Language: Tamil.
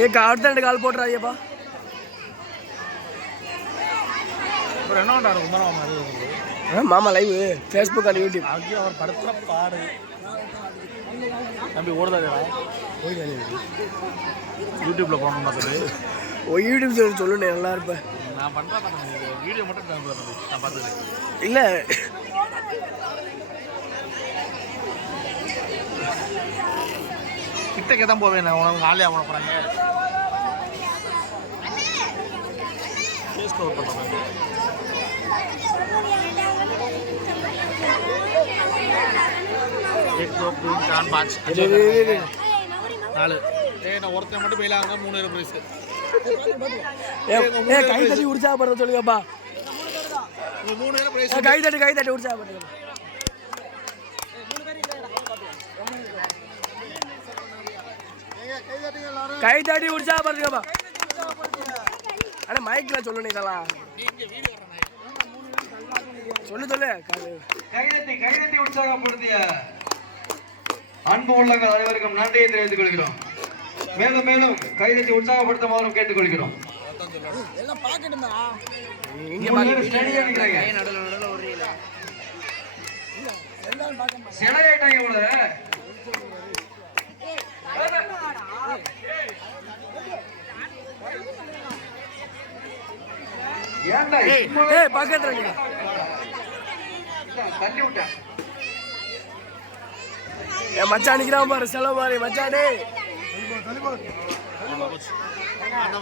ஏய் அடுத்த ரெண்டு கால் போட்டுறாதியப்பா மாமா லைவ் ஃபேஸ்புக் அண்ட் யூடியூப் ஆகி அவர் படுத்துற பாடு. தம்பி ஓடுதாடா யூடியூப்ல போகணும் பார்த்துட்டு ஓ யூடியூப் சேனல் சொல்லுண்ணே நல்லா இருப்பேன் நான் பண்ணுறேன் வீடியோ மட்டும் நான் பார்த்தது இல்லை. கிட்டக்கே தான் போவேன் நான் உனக்கு ஆளே ஆக போகிறாங்க ஃபேஸ் கவர் பண்ணுறாங்க நாலு. ஏய் நான் ஒருத்தன் மட்டும் ஃபெயில் ஆகுங்க மூணு பேர் ப்ரைஸ் ஏ ஏ, கை தட்டி உற்சாகப்படுத்த சொல்லுங்கப்பா. மூணு ஏ, கை தட்டி கை தட்டி உற்சாகப்படுத்துங்க கை தட்டி உற்சாகப்படுத்துங்கப்பா அண்ணா மைக்கில் சொல்லணும் இதெல்லாம் சொல்லு சொல்லு காது. கைதட்டி கைதட்டி உற்சாகப்படுத்திய அன்பு உள்ளங்கள் அனைவருக்கும் நன்றியை தெரிவித்துக் கொள்கிறோம் மேலும் மேலும் கைதட்டி உற்சாகப்படுத்துமாறும் கேட்டுக்கொள்கிறோம். சிலையாயிட்டாங்க இவ்வளவு. ஏய் பக்கத்துல என் மச்சான் நிக்கிறான் பாரு செலவு மாதிரி மச்சானே அந்த